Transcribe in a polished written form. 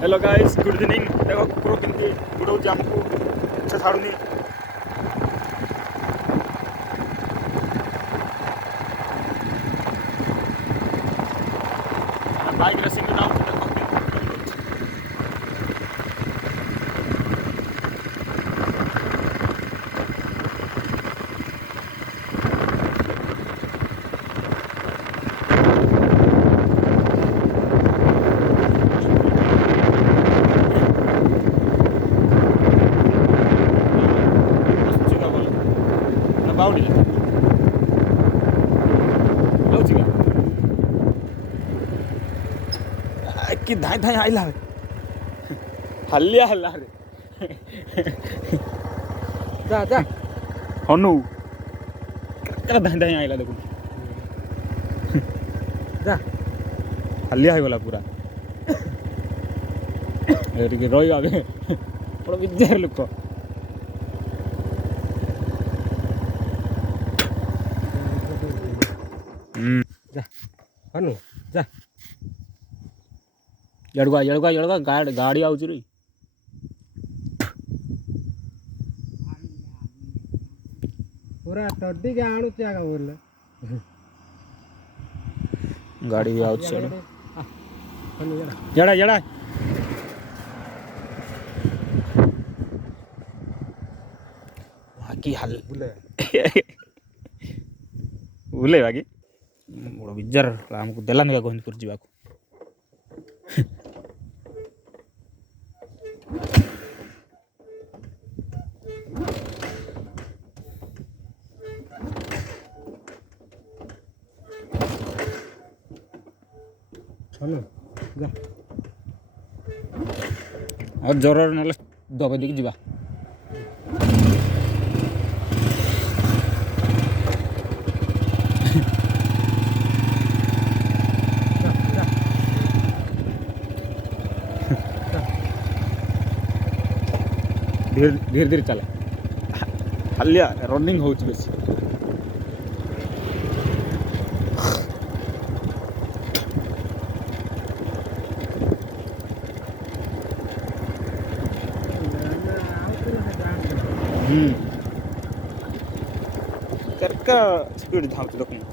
hello guys good evening देखो कुकुर केमती गुड़ाऊँ आमको इच्छा छाड़ुनी बाइक रेसिंग ना बाउडी कि धाई धाई आइला हल्लिया हल्ला रे जा जा हनु क्या धाई धाई आइला देखो जा हल्लिया हो गला पूरा टिके रही आगे बड़ा विद्यार लोक जा हनु जा ಎಡ್ಗ ಗಾಡಿ ಆଉଛି ರೀ पूरा टड्डी के आणुचे आगा बोलले ಗಾಡಿ ಆଉଛି ಸೈಡ್ हनु ಜಡ ಜಡ ಹಾಕಿ ಹಲ್ बुले ବୁଲେ ବାକି ବଡ଼ ବିଜାର ଆମକୁ ଦେଲାନି କା ଗହନି କରି ଯିବାକୁ हनु जा ଆଉ ଜ୍ୱରରେ ନହେଲେ ଦବାଇ ଦେଇକି ଯିବା धीरे धीरे धीरे चला हलिया रनिंग हो बेसी चरका स्पीड धावते लोक